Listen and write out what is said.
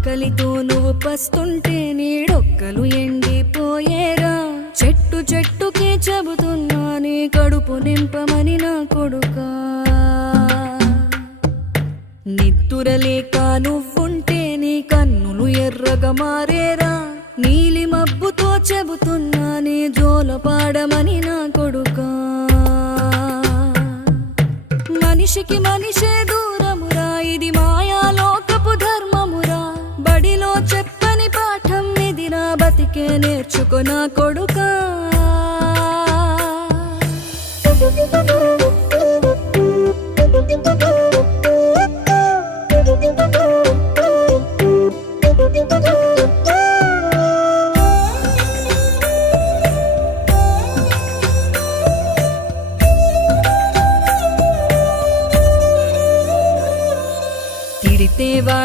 ఆకలితో నువ్వు పస్తుంటే నీడొక్కలు ఎండిపోయేరా. చెట్టు చెట్టుకే చెబుతున్నా నీ కడుపు నింపమని నా కొడుకా. నిద్దురలేక నువ్వుంటే నీ కన్నులు ఎర్రగా మారేరా. నీలి మబ్బుతో చెబుతున్నా నీ జోల పాడమని నా కొడుకా. మనిషికి మనిషే దూరమురా, ఇది మాయాలోకపు ధర్మమురా. బడిలో చెప్పని పాఠం ఇదిరా, బతికే నేర్చుకో నా కొడుకా.